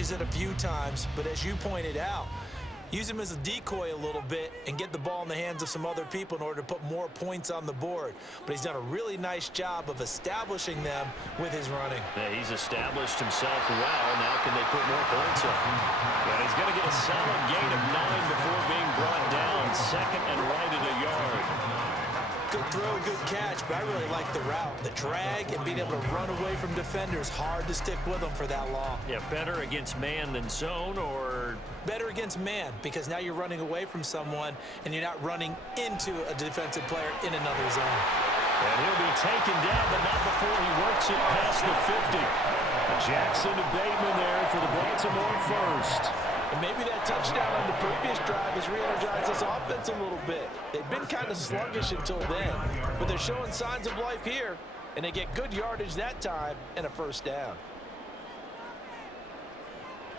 catches it a few times, but as you pointed out, use him as a decoy a little bit and get the ball in the hands of some other people in order to put more points on the board. But he's done a really nice job of establishing them with his running. Yeah, he's established himself well. Now can they put more points up? And he's going to get a solid gain of 9 before being brought down. Second and right at a yard. Good throw, good catch, but I really like the route. The drag and being able to run away from defenders, hard to stick with them for that long. Yeah, better against man than zone, or? Better against man, because now you're running away from someone and you're not running into a defensive player in another zone. And he'll be taken down, but not before he works it past the 50. Jackson to Bateman there for the Baltimore first. And maybe that touchdown on the previous drive has re-energized this offense a little bit. They've been kind of sluggish until then, but they're showing signs of life here, and they get good yardage that time and a first down.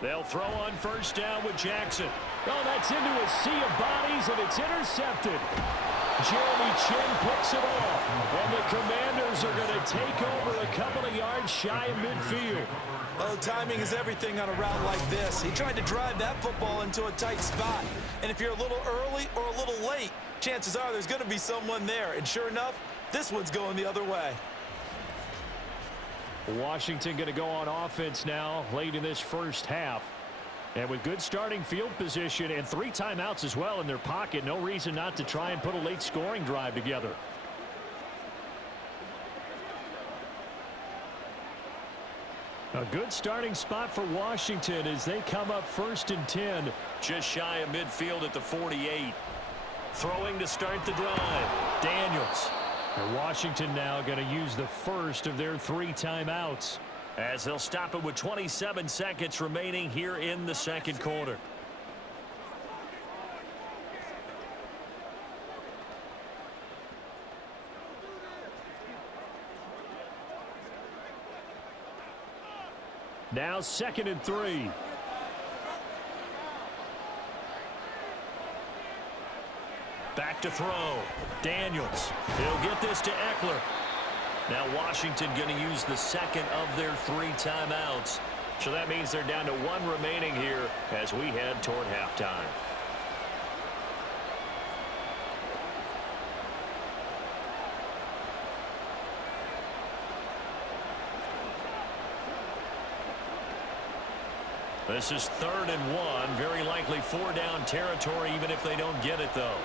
They'll throw on first down with Jackson. Oh, that's into a sea of bodies, and it's intercepted. Jeremy Chin picks it off, and the Commanders are going to take over a couple of yards shy of midfield. Oh, timing is everything on a route like this. He tried to drive that football into a tight spot. And if you're a little early or a little late, chances are there's going to be someone there. And sure enough, this one's going the other way. Washington going to go on offense now late in this first half. And with good starting field position and 3 timeouts as well in their pocket, no reason not to try and put a late scoring drive together. A good starting spot for Washington as they come up 1st and 10. Just shy of midfield at the 48. Throwing to start the drive. Daniels. And Washington now going to use the first of their 3 timeouts, as they'll stop it with 27 seconds remaining here in the second quarter. Now 2nd and 3. Back to throw. Daniels. He'll get this to Eckler. Now Washington going to use the second of their 3 timeouts. So that means they're down to 1 remaining here as we head toward halftime. This is 3rd and 1. Very likely 4-down territory even if they don't get it, though.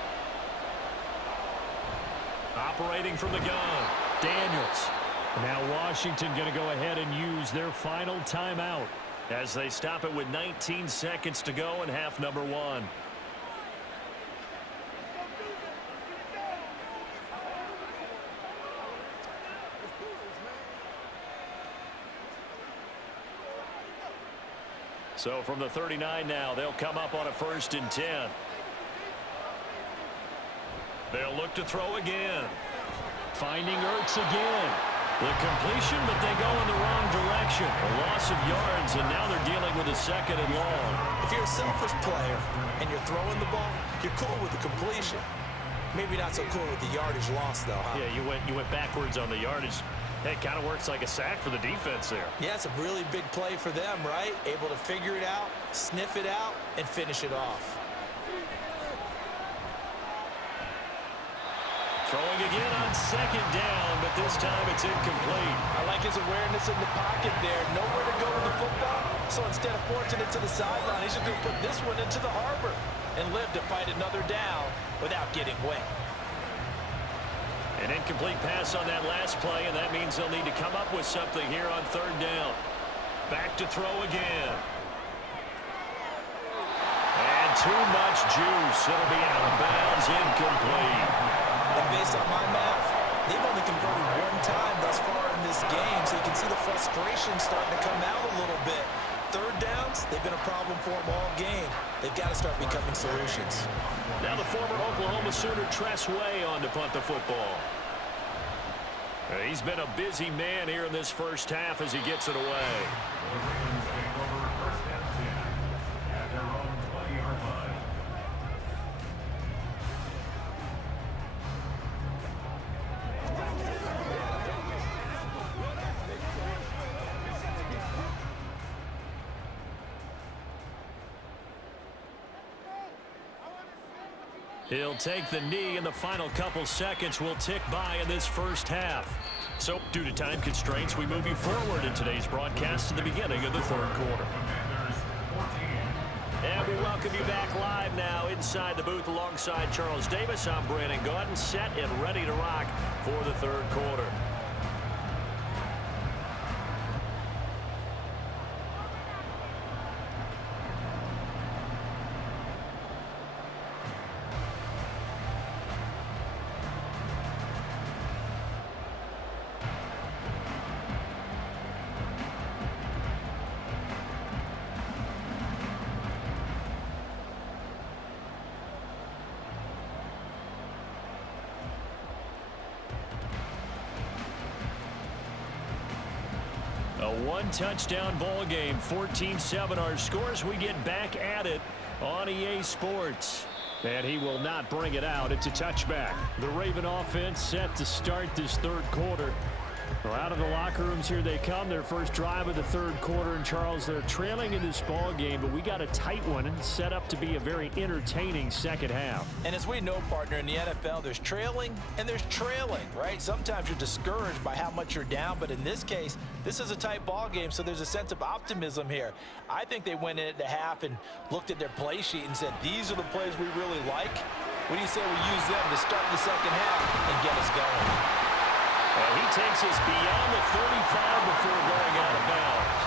Operating from the gun. Daniels. Now Washington going to go ahead and use their final timeout as they stop it with 19 seconds to go in half number 1. So from the 39 now, they'll come up on a 1st and 10. They'll look to throw again. Finding Ertz again. The completion, but they go in the wrong direction. A loss of yards, and now they're dealing with a 2nd and long. If you're a selfish player and you're throwing the ball, you're cool with the completion. Maybe not so cool with the yardage loss, though, huh? Yeah, you went backwards on the yardage. It kind of works like a sack for the defense there. Yeah, it's a really big play for them, right? Able to figure it out, sniff it out, and finish it off. Throwing again on 2nd down, but this time it's incomplete. I like his awareness in the pocket there. Nowhere to go with the football, so instead of forcing it to the sideline, he's just going to put this one into the harbor and live to fight another down without getting wet. An incomplete pass on that last play, and that means they'll need to come up with something here on 3rd down. Back to throw again. And too much juice. It'll be out of bounds, incomplete. And based on my math, they've only converted 1 time thus far in this game, so you can see the frustration starting to come out a little bit. 3rd downs, they've been a problem for them all game. They've got to start becoming solutions. Now the former Oklahoma Sooner Tress Way on to punt the football. He's been a busy man here in this first half as he gets it away. He'll take the knee, and the final couple seconds will tick by in this first half. So, due to time constraints, we move you forward in today's broadcast to the beginning of the third quarter. And we welcome you back live now inside the booth alongside Charles Davis. I'm Brandon Gaudin, set and ready to rock for the third quarter. A one-touchdown ball game, 14-7 our scores. We get back at it on EA Sports. And he will not bring it out. It's a touchback. The Raven offense set to start this third quarter. Well, out of the locker rooms here they come. Their first drive of the third quarter. And, Charles, they're trailing in this ball game, but we got a tight one set up to be a very entertaining second half. And as we know, partner, in the NFL, there's trailing and there's trailing, right? Sometimes you're discouraged by how much you're down, but in this case, this is a tight ball game, so there's a sense of optimism here. I think they went in at the half and looked at their play sheet and said, these are the plays we really like. What do you say we use them to start the second half and get us going? He takes us beyond the 35 before going out of bounds.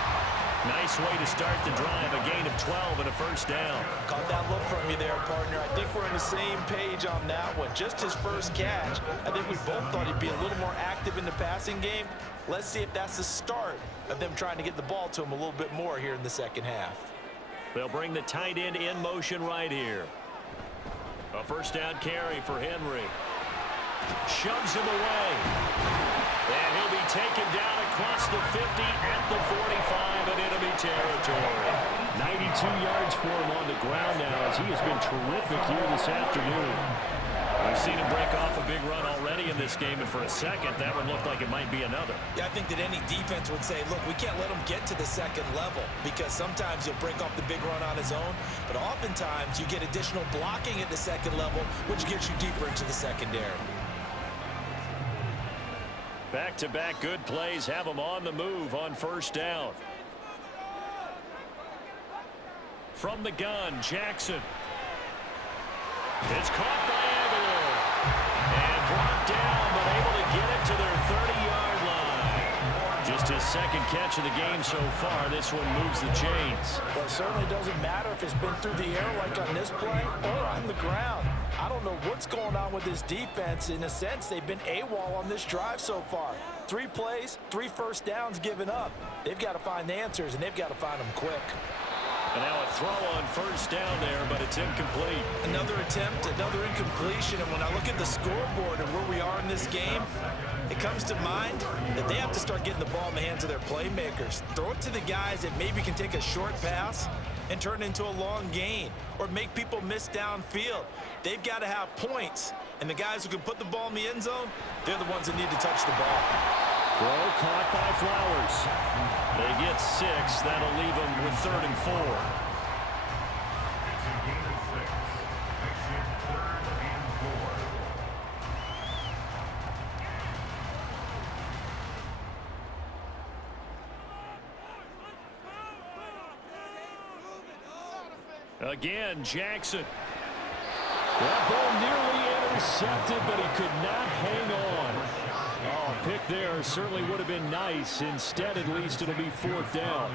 Nice way to start the drive, a gain of 12 and a first down. Caught that look from you there, partner. I think we're on the same page on that one. Just his first catch. I think we both thought he'd be a little more active in the passing game. Let's see if that's the start of them trying to get the ball to him a little bit more here in the second half. They'll bring the tight end in motion right here. A first down carry for Henry. Shoves him away. And he'll be taken down across the 50 at the 45 in enemy territory. 92 yards for him on the ground now as he has been terrific here this afternoon. We've seen him break off a big run already in this game, and for a second, that one looked like it might be another. Yeah, I think that any defense would say, look, we can't let him get to the second level because sometimes he'll break off the big run on his own, but oftentimes you get additional blocking at the second level, which gets you deeper into the secondary. Back-to-back good plays have them on the move on first down. From the gun, Jackson. It's caught by Aguilar. And brought down, but able to get it to their 30-yard line. Just his second catch of the game so far. This one moves the chains. Well, it certainly doesn't matter if it's been through the air like on this play or on the ground. I don't know what's going on with this defense. In a sense, they've been AWOL on this drive so far. 3 plays, 3 first downs given up. They've got to find the answers, and they've got to find them quick. And now a throw on first down there, but it's incomplete. Another attempt, another incompletion. And when I look at the scoreboard and where we are in this game, it comes to mind that they have to start getting the ball in the hands of their playmakers. Throw it to the guys that maybe can take a short pass and turn it into a long gain or make people miss downfield. They've got to have points. And the guys who can put the ball in the end zone, they're the ones that need to touch the ball. Throw caught by Flowers. They get 6. That'll leave them with 3rd and 4. Again, Jackson. That ball nearly intercepted, but he could not hang on. Oh, pick there certainly would have been nice. Instead, at least, it'll be 4th down.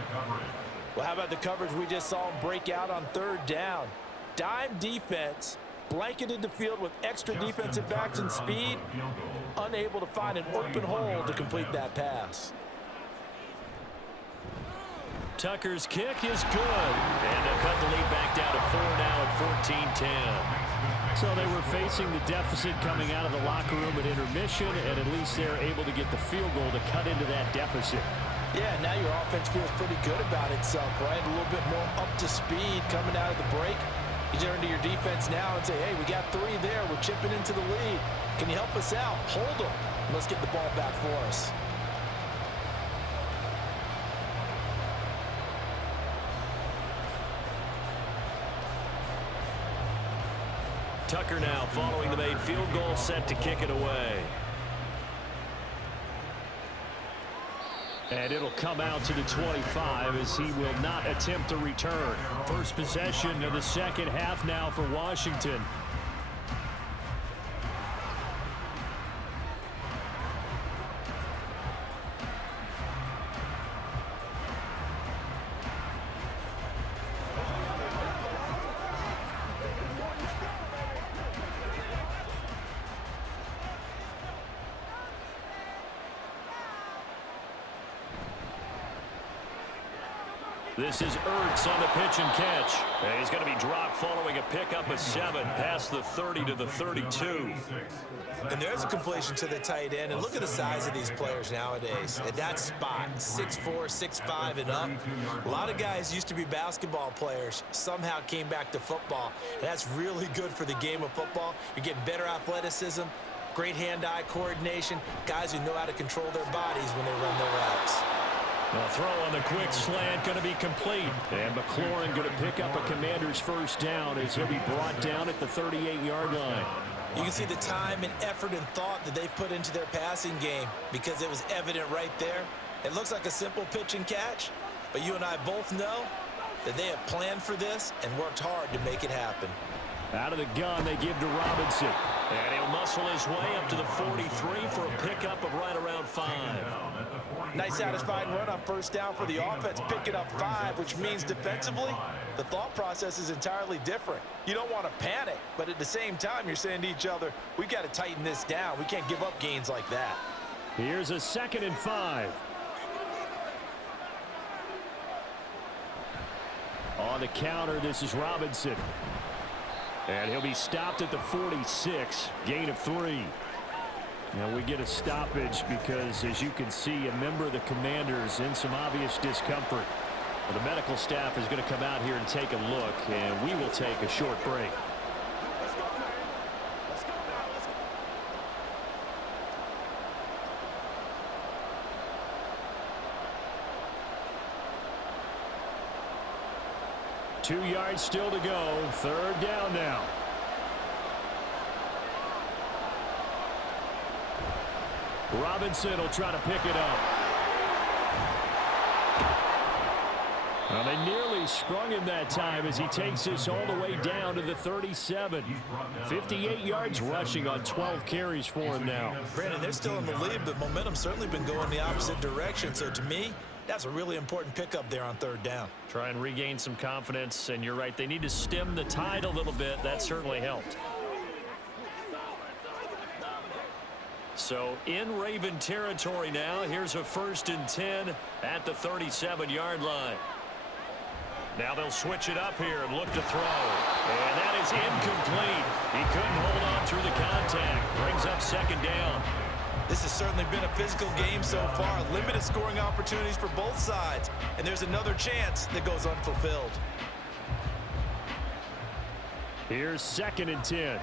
Well, how about the coverage we just saw him break out on 3rd down? Dime defense, blanketed the field with extra defensive backs and speed, unable to find an open hole to complete that pass. Tucker's kick is good. And they'll cut the lead back down to 4 now at 14-10. So they were facing the deficit coming out of the locker room at intermission, and at least they're able to get the field goal to cut into that deficit. Yeah, now your offense feels pretty good about itself, right? A little bit more up to speed coming out of the break. You turn to your defense now and say, hey, we got 3 there. We're chipping into the lead. Can you help us out? Hold them. Let's get the ball back for us. Tucker now following the made field goal, set to kick it away. And it'll come out to the 25 as he will not attempt to return. First possession of the second half now for Washington. This is Ertz on the pitch and catch. And he's going to be dropped following a pickup of 7 past the 30 to the 32. And there's a completion to the tight end. And look at the size of these players nowadays. At that spot, 6'4", 6'5", and up. A lot of guys used to be basketball players, somehow came back to football. And that's really good for the game of football. You're getting better athleticism, great hand-eye coordination, guys who know how to control their bodies when they run their routes. The throw on the quick slant going to be complete. And McLaurin going to pick up a Commander's first down as he'll be brought down at the 38-yard line. You can see the time and effort and thought that they've put into their passing game because it was evident right there. It looks like a simple pitch and catch, but you and I both know that they have planned for this and worked hard to make it happen. Out of the gun, they give to Robinson. And he'll muscle his way up to the 43 for a pickup of right around 5. Nice satisfying run on first down for the offense, picking up 5, which means defensively, the thought process is entirely different. You don't want to panic, but at the same time, you're saying to each other, we've got to tighten this down. We can't give up gains like that. Here's a 2nd and 5. On the counter, this is Robinson. And he'll be stopped at the 46, gain of 3. Now we get a stoppage because, as you can see, a member of the Commanders in some obvious discomfort. Well, the medical staff is going to come out here and take a look, and we will take a short break. Two yards still to go. 3rd down now. Robinson will try to pick it up. Well, they nearly sprung him that time as he takes this all the way down to the 37. 58 yards rushing on 12 carries for him now. Brandon, they're still in the lead, but momentum's certainly been going the opposite direction. So to me, that's a really important pickup there on 3rd down. Try and regain some confidence, and you're right. They need to stem the tide a little bit. That certainly helped. So in Raven territory now. Here's a 1st and 10 at the 37-yard line. Now they'll switch it up here and look to throw. And that is incomplete. He couldn't hold on through the contact. Brings up 2nd down. This has certainly been a physical game so far. Limited scoring opportunities for both sides. And there's another chance that goes unfulfilled. Here's 2nd and 10.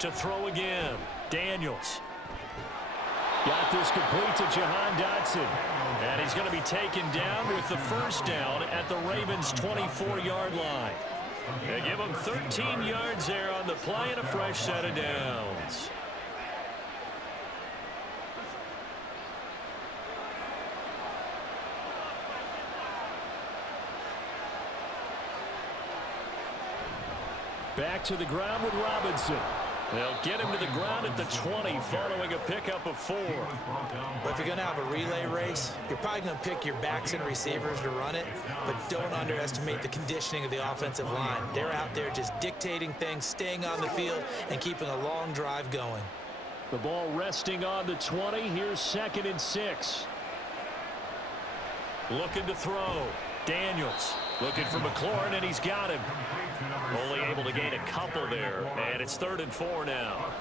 To throw again. Daniels. Got this complete to Jahan Dotson. And he's going to be taken down with the 1st down at the Ravens' 24-yard line. They give him 13 yards there on the play and a fresh set of downs. Back to the ground with Robinson. They'll get him to the ground at the 20 following a pickup of 4. But if you're going to have a relay race, you're probably going to pick your backs and receivers to run it, but don't underestimate the conditioning of the offensive line. They're out there just dictating things, staying on the field, and keeping a long drive going. The ball resting on the 20. Here's 2nd and 6. Looking to throw. Daniels looking for McLaurin, and he's got him. Only able to gain a couple there, and it's 3rd and 4 now.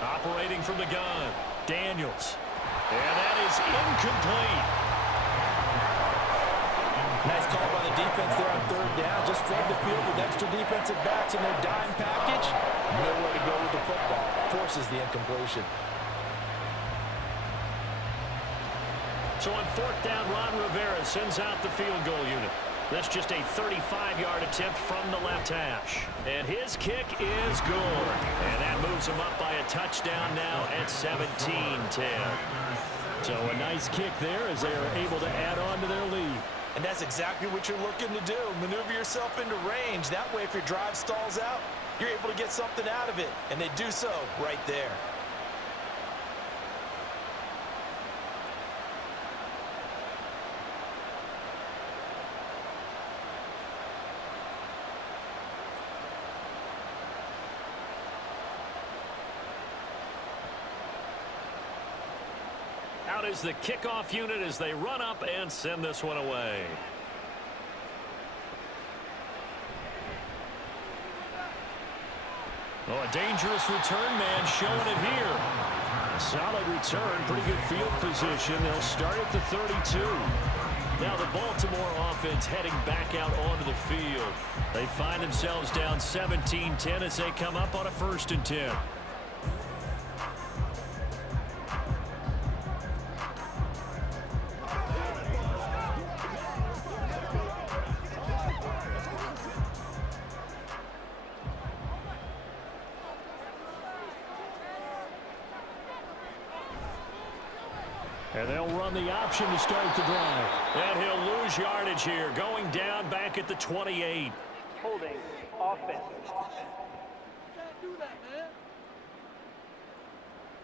Operating from the gun, Daniels. And that is incomplete. Nice call by the defense there on third down. Just flood the field with extra defensive backs in their dime package. Nowhere to go with the football. Forces the incompletion. So on fourth down, Ron Rivera sends out the field goal unit. That's just a 35-yard attempt from the left hash. And his kick is good. And that moves him up by a touchdown now at 17-10. So a nice kick there as they are able to add on to their lead. And that's exactly what you're looking to do. Maneuver yourself into range. That way, if your drive stalls out, you're able to get something out of it. And they do so right there. Out is the kickoff unit as they run up and send this one away. Oh, a dangerous return man showing it here. Solid return, pretty good field position. They'll start at the 32. Now the Baltimore offense heading back out onto the field. They find themselves down 17-10 as they come up on a 1st and 10. And they'll run the option to start the drive. And he'll lose yardage here, going down back at the 28. Holding offense.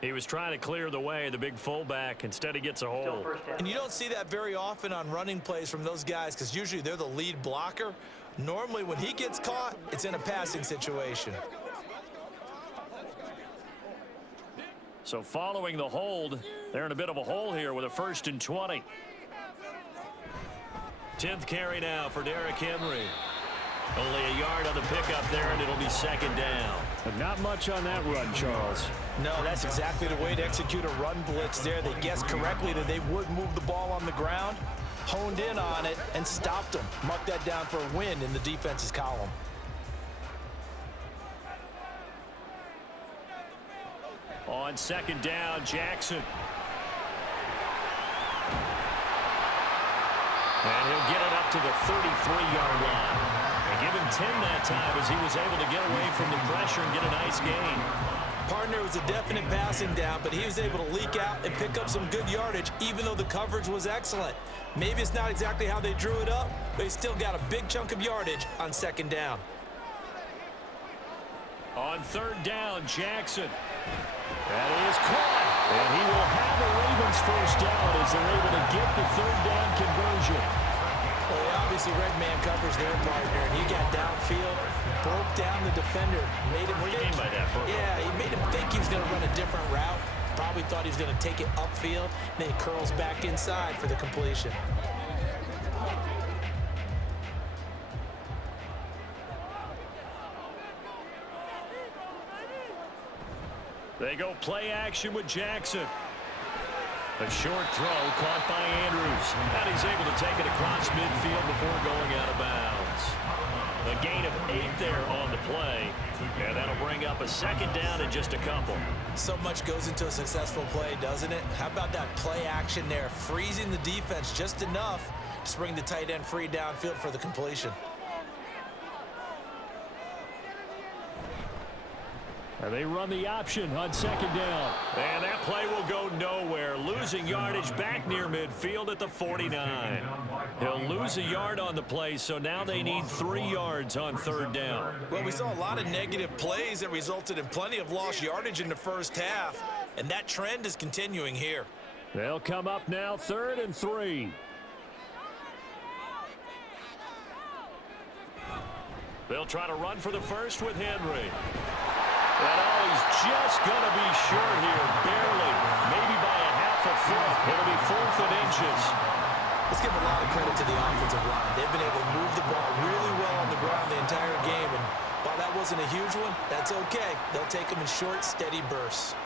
He was trying to clear the way, the big fullback. Instead, he gets a hold. And you don't see that very often on running plays from those guys because usually they're the lead blocker. Normally, when he gets caught, it's in a passing situation. So following the hold, they're in a bit of a hole here with a 1st and 20. 10th carry now for Derrick Henry. Only a yard on the pickup there, and it'll be 2nd down. But not much on that run, Charles. No, that's exactly the way to execute a run blitz there. They guessed correctly that they would move the ball on the ground, honed in on it, and stopped them. Mark that down for a win in the defense's column. On 2nd down, Jackson. And he'll get it up to the 33-yard line. And give him 10 that time as he was able to get away from the pressure and get a nice gain. Partner was a definite passing down, but he was able to leak out and pick up some good yardage, even though the coverage was excellent. Maybe it's not exactly how they drew it up, but he still got a big chunk of yardage on 2nd down. On 3rd down, Jackson. That is caught. And he will have a Ravens 1st down as they're able to get the 3rd down conversion. Well, he obviously red man covers their partner, and he got downfield, broke down the defender, made him What do you mean by that? Yeah, he made him think he was going to run a different route. Probably thought he was going to take it upfield, then he curls back inside for the completion. They go play action with Jackson. A short throw caught by Andrews. And he's able to take it across midfield before going out of bounds. A gain of 8 there on the play. And that'll bring up a 2nd down in just a couple. So much goes into a successful play, doesn't it? How about that play action there? Freezing the defense just enough to bring the tight end free downfield for the completion. And they run the option on 2nd down. And that play will go nowhere. Losing yardage back near midfield at the 49. He'll lose a yard on the play, so now they need 3 yards on 3rd down. Well, we saw a lot of negative plays that resulted in plenty of lost yardage in the first half, and that trend is continuing here. They'll come up now 3rd and 3. They'll try to run for the first with Henry. And he's just going to be short here, barely, maybe by a half a foot. It'll be 4th and inches. Let's give a lot of credit to the offensive line. They've been able to move the ball really well on the ground the entire game, and while that wasn't a huge one, that's okay. They'll take them in short, steady bursts.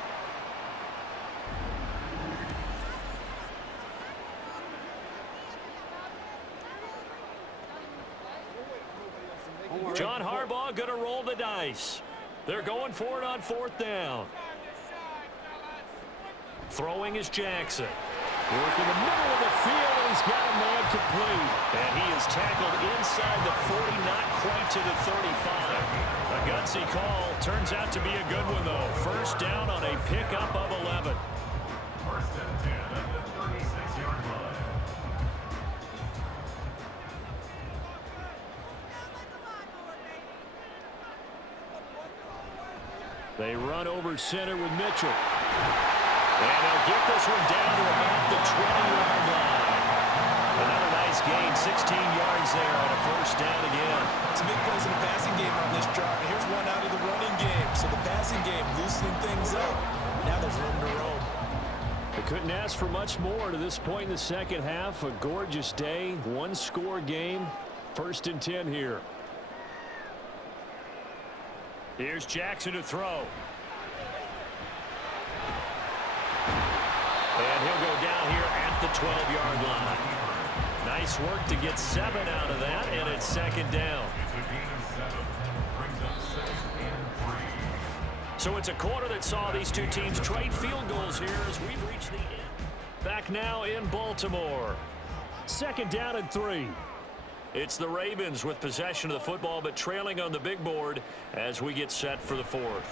John Harbaugh going to roll the dice. They're going for it on 4th down. Throwing is Jackson. Work in the middle of the field, and he's got a man complete. And he is tackled inside the 40, not quite to the 35. A gutsy call. Turns out to be a good one, though. 1st down on a pickup of 11. 1st and 10 at the 36-yard line. They run over center with Mitchell. And they'll get this one down to about the 20-yard line. Another nice gain, 16 yards there on a 1st down again. Some big plays in the passing game on this drive. And here's one out of the running game. So the passing game loosening things up. Now there's room to roam. They couldn't ask for much more to this point in the 2nd half. A gorgeous day, 1-score game. 1st and 10 here. Here's Jackson to throw. And he'll go down here at the 12-yard line. Nice work to get 7 out of that, and it's 2nd down. It's a gain of 7. Brings up 6th and 3. So it's a quarter that saw these two teams trade field goals here as we've reached the end. Back now in Baltimore. 2nd down and 3. It's the Ravens with possession of the football, but trailing on the big board as we get set for the 4th.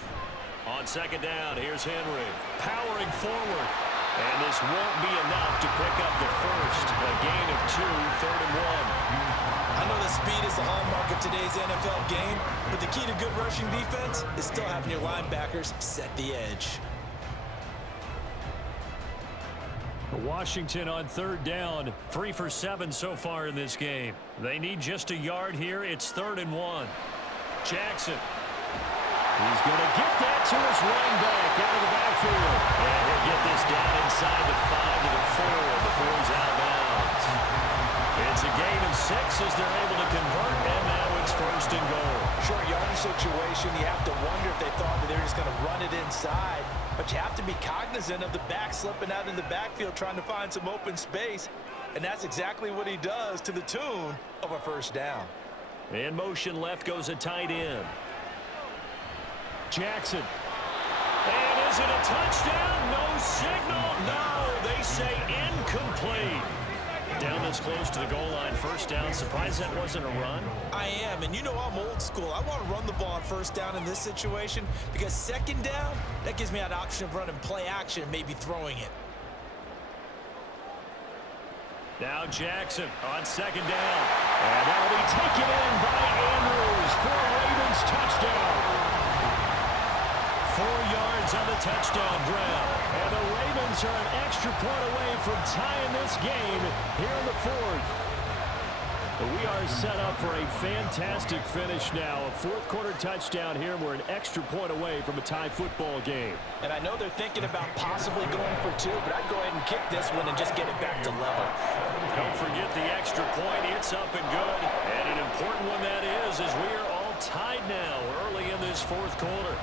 On 2nd down, here's Henry. Powering forward. And this won't be enough to pick up the 1st. A gain of 2, 3rd and 1. I know that speed is the hallmark of today's NFL game, but the key to good rushing defense is still having your linebackers set the edge. Washington on 3rd down. 3 for 7 so far in this game. They need just a yard here. It's 3rd and 1. Jackson. He's going to get that to his running back out of the backfield. And he'll get this down inside the 5 to the 4 before he's out of bounds. It's a gain of 6 as they're able to convert, and now it's 1st and goal. Short yardage situation, you have to wonder if they thought that they were just going to run it inside. But you have to be cognizant of the back slipping out in the backfield trying to find some open space. And that's exactly what he does to the tune of a 1st down. In motion left goes a tight end. Jackson. And is it a touchdown? No signal. No, they say incomplete. Down this close to the goal line, 1st down. Surprised that wasn't a run? I am, and you know I'm old school. I want to run the ball on 1st down in this situation because 2nd down, that gives me an option of running play action and maybe throwing it. Now Jackson on 2nd down. And that'll be taken in by Andrews for a Ravens touchdown. 4 yards on the touchdown grab. And the Ravens are an extra point away from tying this game here in the 4th. We are set up for a fantastic finish now. A 4th quarter touchdown here. We're an extra point away from a tie football game. And I know they're thinking about possibly going for 2, but I'd go ahead and kick this one and just get it back to level. Don't forget the extra point. It's up and good. And an important one that is, as we are all tied now early in this 4th quarter.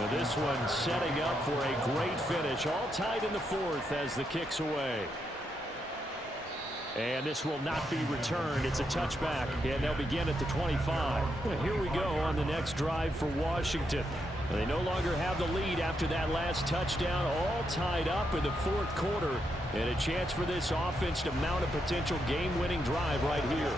Now this one setting up for a great finish. All tied in the 4th as the kick's away. And this will not be returned. It's a touchback, and they'll begin at the 25. Here we go on the next drive for Washington. They no longer have the lead after that last touchdown. All tied up in the 4th quarter. And a chance for this offense to mount a potential game-winning drive right here.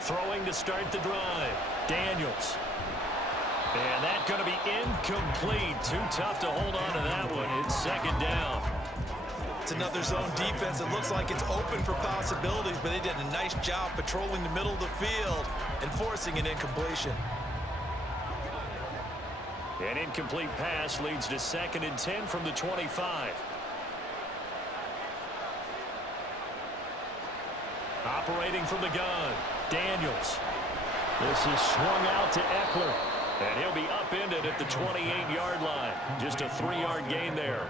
Throwing to start the drive. Daniels. And that's going to be incomplete. Too tough to hold on to that one. It's 2nd down. It's another zone defense. It looks like it's open for possibilities, but they did a nice job patrolling the middle of the field and forcing an incompletion. An incomplete pass leads to 2nd and 10 from the 25. Operating from the gun. Daniels. This is swung out to Eckler. And he'll be upended at the 28-yard line. Just a 3-yard gain there.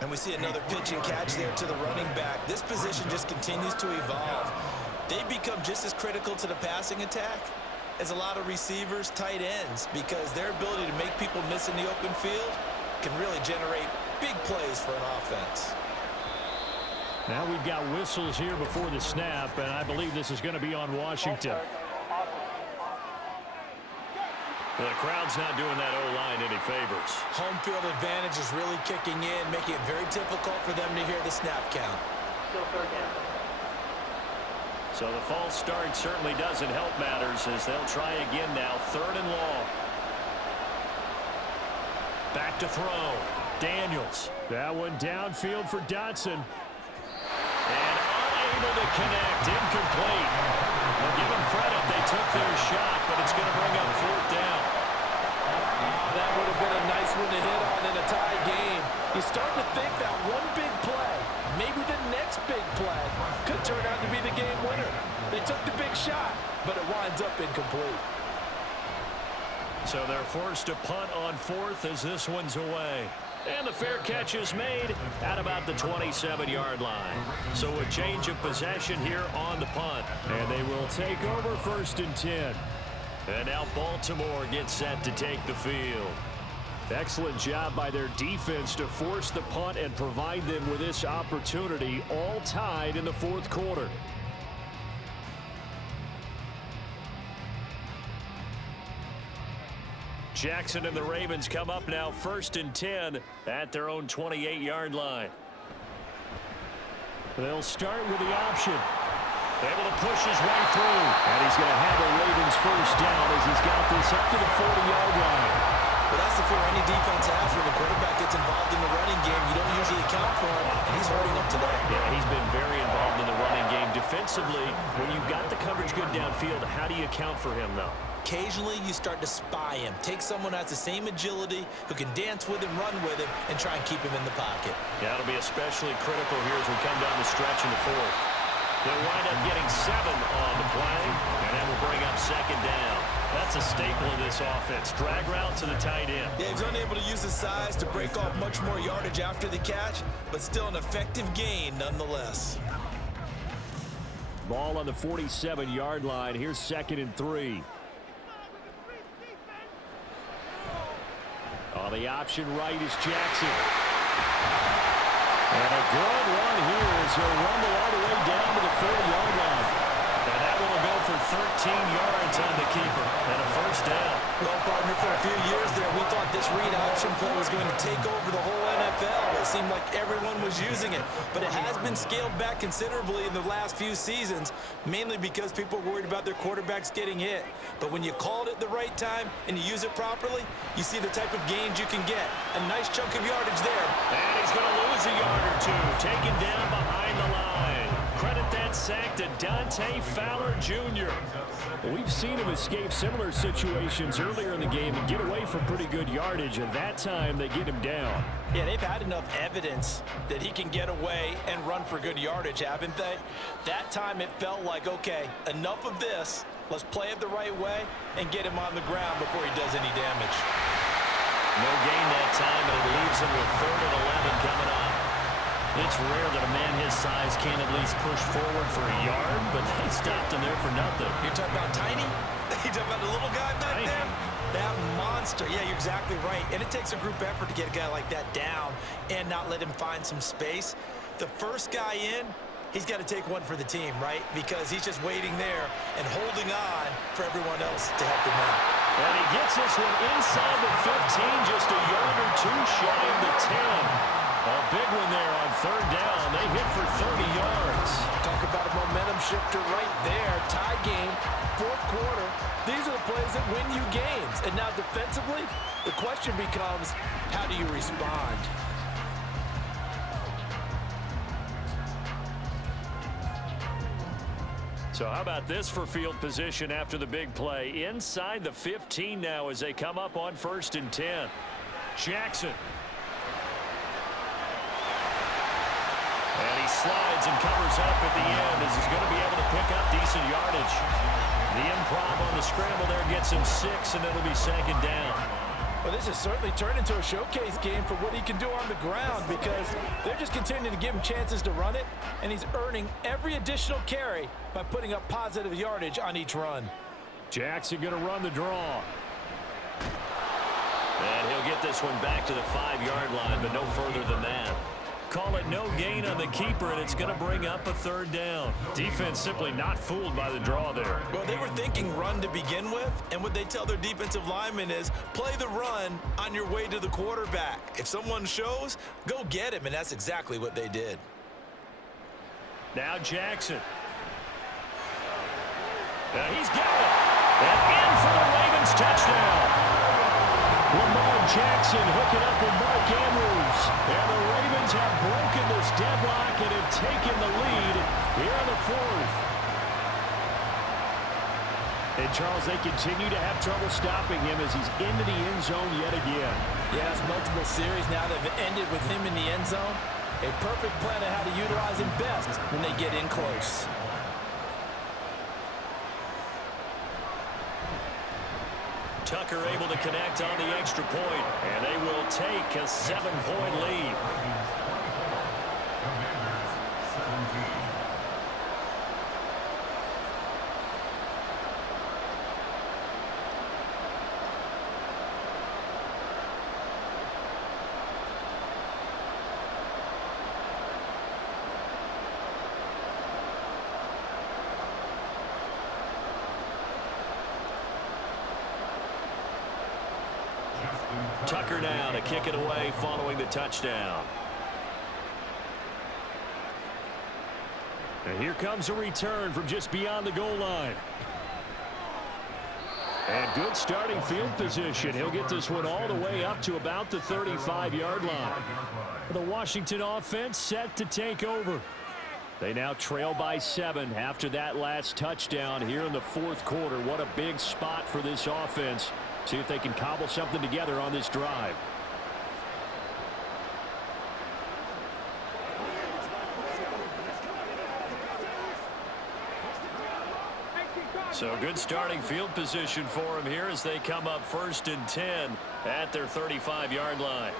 And we see another pitch and catch there to the running back. This position just continues to evolve. They become just as critical to the passing attack as a lot of receivers, tight ends, because their ability to make people miss in the open field can really generate big plays for an offense. Now we've got whistles here before the snap, and I believe this is going to be on Washington. The crowd's not doing that O-line any favors. Home field advantage is really kicking in, making it very difficult for them to hear the snap count. Still third down. So the false start certainly doesn't help matters as they'll try again now. 3rd and long. Back to throw. Daniels. That one downfield for Dotson. And unable to connect. Incomplete. Well, give them credit. They took their shot, but it's going to bring up 4th down. That would have been a nice one to hit on in a tie game. You start to think that one big play, maybe the next big play, could turn out to be the game winner. They took the big shot, but it winds up incomplete. So they're forced to punt on 4th as this one's away. And the fair catch is made at about the 27-yard line. So a change of possession here on the punt. And they will take over 1st and 10. And now Baltimore gets set to take the field. Excellent job by their defense to force the punt and provide them with this opportunity, all tied in the 4th quarter. Jackson and the Ravens come up now 1st and 10 at their own 28-yard line. They'll start with the option. Able to push his way through. And he's going to have a Ravens 1st down as he's got this up to the 40-yard line. Well, that's the fear any defense has when the quarterback gets involved in the running game. You don't usually account for him, and he's hurting them today. Yeah, he's been very involved in the running game. Defensively, when you've got the coverage good downfield, how do you account for him, though? Occasionally, you start to spy him. Take someone who has the same agility, who can dance with him, run with him, and try and keep him in the pocket. Yeah, it'll be especially critical here as we come down the stretch in the 4th. They'll wind up getting 7 on the play, and that will bring up 2nd down. That's a staple of this offense. Drag route to the tight end. Yeah, he's unable to use his size to break off much more yardage after the catch, but still an effective gain nonetheless. Ball on the 47-yard line. Here's 2nd and 3. On the option right is Jackson. And a good one here as he'll rumble all the way down to the 40-yard line. And that one will go for 13 yards on the keeper and a 1st down. Well, partner, for a few years there, we thought this read option play was going to take over the whole NFL. It seemed like everyone was using it, but it has been scaled back considerably in the last few seasons, mainly because people are worried about their quarterbacks getting hit. But when you call it at the right time and you use it properly, you see the type of gains you can get. A nice chunk of yardage there. And he's going to lose a yard or two, taken down behind the line. Credit that sack to Dante Fowler Jr. We've seen him escape similar situations earlier in the game and get away from pretty good yardage, and that time they get him down. Yeah, they've had enough evidence that he can get away and run for good yardage, haven't they? That time it felt like, okay, enough of this. Let's play it the right way and get him on the ground before he does any damage. No gain that time, and it leaves him with 3rd and 11 coming up. It's rare that a man his size can't at least push forward for a yard, but they stopped him there for nothing. You're talking about tiny? You're talking about the little guy back there? That monster. Yeah, you're exactly right. And it takes a group effort to get a guy like that down and not let him find some space. The first guy in, he's got to take one for the team, right? Because he's just waiting there and holding on for everyone else to help him out. And he gets this one inside the 15, just a yard or two shy of the 10. A big one there on 3rd down. They hit for 30 yards. Talk about a momentum shifter right there. Tie game, 4th quarter. These are the plays that win you games. And now defensively, the question becomes, how do you respond? So how about this for field position after the big play? Inside the 15 now as they come up on 1st and 10. Jackson. And he slides and covers up at the end as he's going to be able to pick up decent yardage. The improv on the scramble there gets him 6, and it'll be second down. Well, this has certainly turned into a showcase game for what he can do on the ground because they're just continuing to give him chances to run it, and he's earning every additional carry by putting up positive yardage on each run. Jackson going to run the draw. And he'll get this one back to the 5-yard line, but no further than that. Call it no gain on the keeper, and it's going to bring up a third down. Defense simply not fooled by the draw there. Well, they were thinking run to begin with, and what they tell their defensive linemen is play the run on your way to the quarterback. If someone shows, go get him, and that's exactly what they did. Now Jackson. He's got it. And in for the Ravens touchdown. Lamar Jackson hooking up with Mark Andrews. And the Ravens have broken this deadlock and have taken the lead here in the fourth. And, Charles, they continue to have trouble stopping him as he's into the end zone yet again. Yes, multiple series now that have ended with him in the end zone. A perfect plan of how to utilize him best when they get in close. Tucker able to connect on the extra point, and they will take a 7-point lead. Tucker now to kick it away following the touchdown. And here comes a return from just beyond the goal line. And good starting field position. He'll get this one all the way up to about the 35-yard line. The Washington offense set to take over. They now trail by 7 after that last touchdown here in the fourth quarter. What a big spot for this offense. See if they can cobble something together on this drive. So good starting field position for him here as they come up 1st and 10 at their 35-yard line.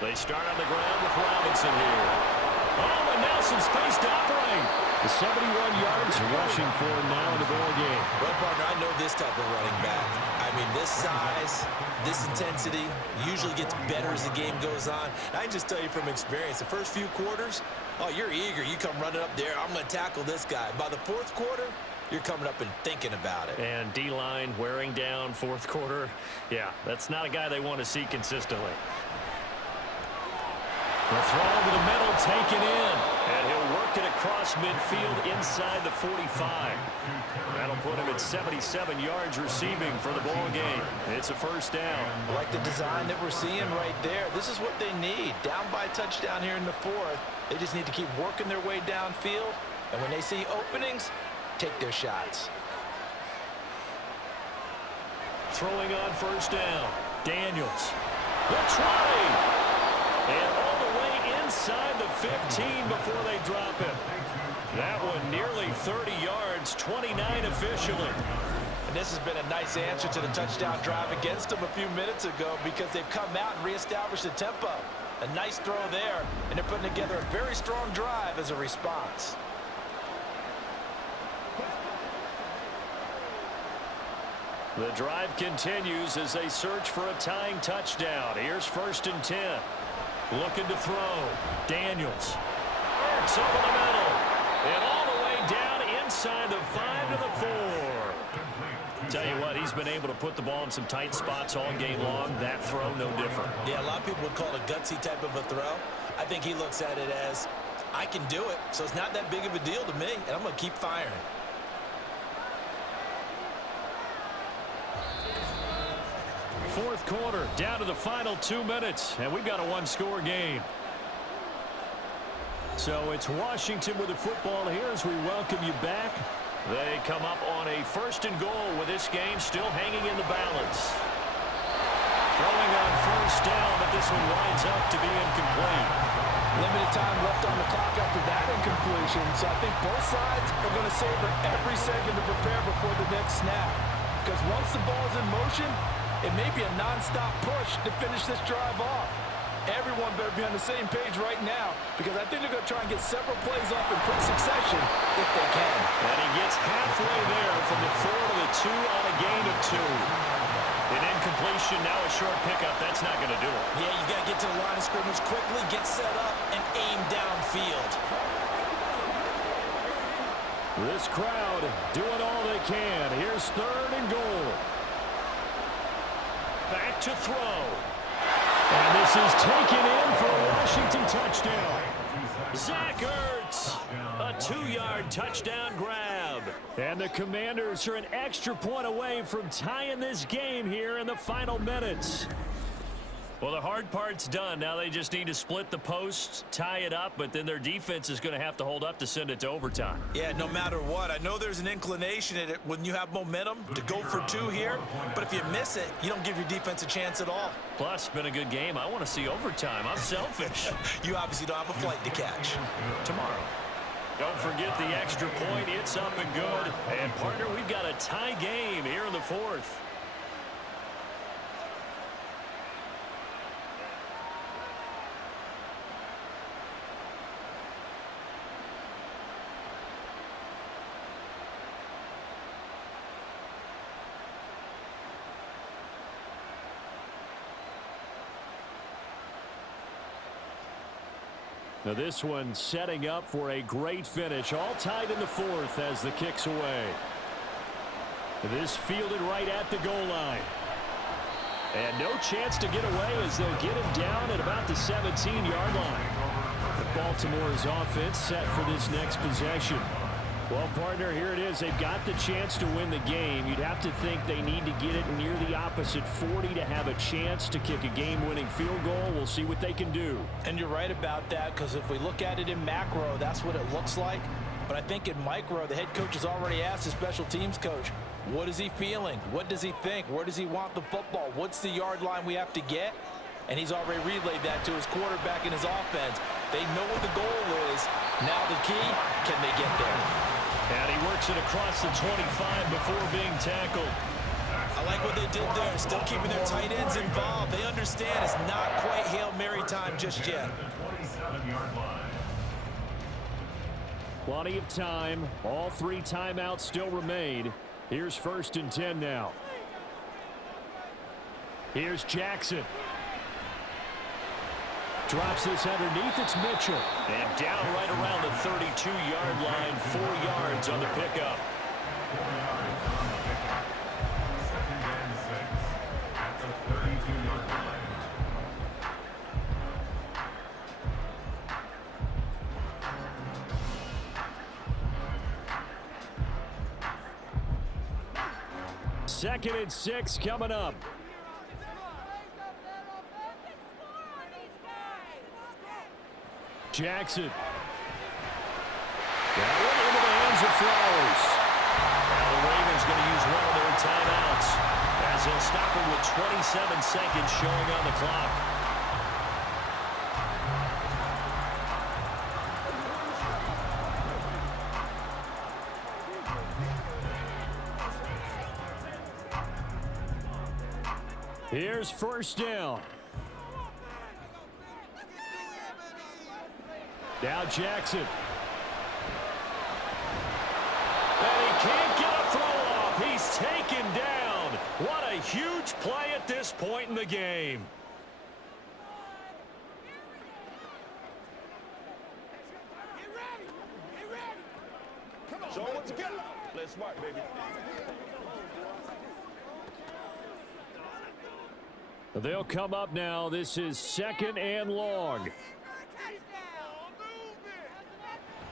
They start on the ground with Robinson here. Oh, and now some space to operate. The 71 yards rushing for him now in the ball game. Well, partner, I know this type of running back. I mean, this size, this intensity usually gets better as the game goes on. And I can just tell you from experience, the first few quarters, oh, you're eager. You come running up there. I'm going to tackle this guy. By the fourth quarter, you're coming up and thinking about it. And D-line wearing down fourth quarter. Yeah, that's not a guy they want to see consistently. The throw over the middle taken in. And he'll work it across midfield inside the 45. That'll put him at 77 yards receiving for the ball game. It's a first down. I like the design that we're seeing right there. This is what they need. Down by a touchdown here in the fourth. They just need to keep working their way downfield. And when they see openings, take their shots. Throwing on first down. Daniels. The try. And all the way inside the 15 before they drop him. That one nearly 30 yards, 29 officially. And this has been a nice answer to the touchdown drive against them a few minutes ago because they've come out and reestablished the tempo. A nice throw there, and they're putting together a very strong drive as a response. The drive continues as they search for a tying touchdown. Here's 1st and 10. Looking to throw. Daniels. Works over the middle. And all the way down inside the 5 to the 4. Tell you what, he's been able to put the ball in some tight spots all game long. That throw, no different. Yeah, a lot of people would call it a gutsy type of a throw. I think he looks at it as, I can do it, so it's not that big of a deal to me, and I'm going to keep firing. Fourth quarter, down to the final 2 minutes, and we've got a one-score game. So it's Washington with the football here as we welcome you back. They come up on a 1st and goal with this game still hanging in the balance. Throwing on first down, but this one winds up to be incomplete. Limited time left on the clock after that incompletion, so I think both sides are going to savor every second to prepare before the next snap. Because once the ball's in motion, it may be a non-stop push to finish this drive off. Everyone better be on the same page right now, because I think they're going to try and get several plays off in quick succession if they can. And he gets halfway there from the 4 to the 2 on a gain of 2. An incompletion, now a short pickup. That's not going to do it. Yeah, you got to get to the line of scrimmage quickly, get set up, and aim downfield. This crowd doing all they can. Here's 3rd and goal. Back to throw. And this is taken in for a Washington touchdown. Zach Ertz, a 2-yard touchdown grab. And the Commanders are an extra point away from tying this game here in the final minutes. Well, the hard part's done. Now they just need to split the posts, tie it up, but then their defense is going to have to hold up to send it to overtime. Yeah, no matter what. I know there's an inclination in it when you have momentum to go for 2 here, but if you miss it, you don't give your defense a chance at all. Plus, been a good game. I want to see overtime. I'm selfish. You obviously don't have a flight to catch. Tomorrow. Don't forget the extra point. It's up and good. And, partner, we've got a tie game here in the 4th. Now this one setting up for a great finish. All tied in the 4th as the kick's away. This fielded right at the goal line. And no chance to get away as they'll get him down at about the 17-yard line. Baltimore's offense set for this next possession. Well, partner, here it is. They've got the chance to win the game. You'd have to think they need to get it near the opposite 40 to have a chance to kick a game-winning field goal. We'll see what they can do. And you're right about that, because if we look at it in macro, that's what it looks like. But I think in micro, the head coach has already asked the special teams coach, what is he feeling? What does he think? Where does he want the football? What's the yard line we have to get? And he's already relayed that to his quarterback and his offense. They know what the goal is. Now the key, can they get there? And he works it across the 25 before being tackled. I like what they did there. Still keeping their tight ends involved. They understand it's not quite Hail Mary time just yet. Plenty of time. All 3 timeouts still remain. Here's 1st and 10 now. Here's Jackson. Drops this underneath. It's Mitchell. And down right around the 32-yard line. 4 yards on the pickup. Second and 6 coming up. Jackson. That one into the hands of Flowers. Now the Ravens going to use one of their timeouts as they'll stop him with 27 seconds showing on the clock. Here's 1st down. Now Jackson. And he can't get a throw off. He's taken down. What a huge play at this point in the game. Show what you got. Play smart, baby. They'll come up now. This is 2nd and long.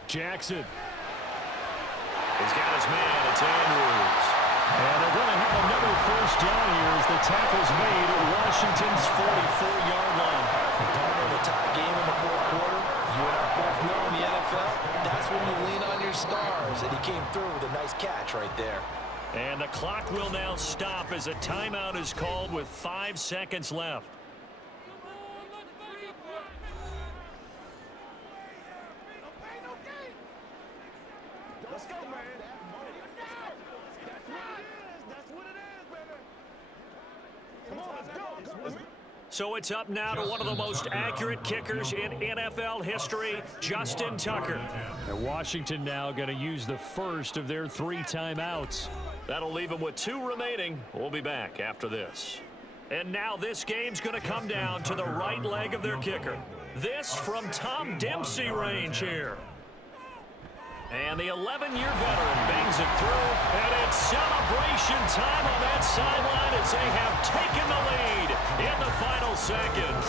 Jackson. He's got his man. It's Andrews. And they're going to have another 1st down here as the tackle's made at Washington's 44-yard line. Part of the tie game in the 4th quarter, you and I both know in the NFL, that's when you lean on your stars, and he came through with a nice catch right there. And the clock will now stop as a timeout is called with 5 seconds left. So it's up now to one of the most accurate kickers in NFL history, Justin Tucker. And Washington now going to use the first of their 3 timeouts. That'll leave them with 2 remaining. We'll be back after this. And now this game's going to come down to the right leg of their kicker. This from Tom Dempsey range here. And the 11-year veteran bangs it through, and it's celebration time on that sideline as they have taken the lead in the final seconds.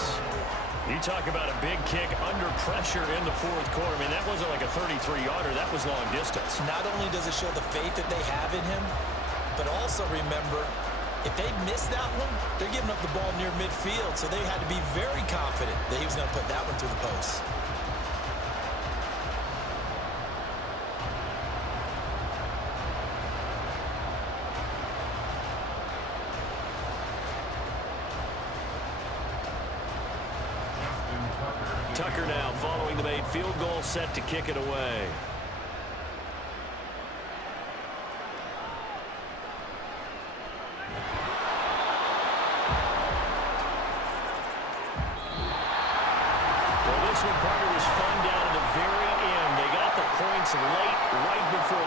You talk about a big kick under pressure in the 4th quarter. I mean, that wasn't like a 33-yarder. That was long distance. Not only does it show the faith that they have in him, but also remember, if they miss that one, they're giving up the ball near midfield, so they had to be very confident that he was going to put that one through the post. Tucker now following the made field goal, set to kick it away. Well, this one, partner, was fun down at the very end. They got the points late, right before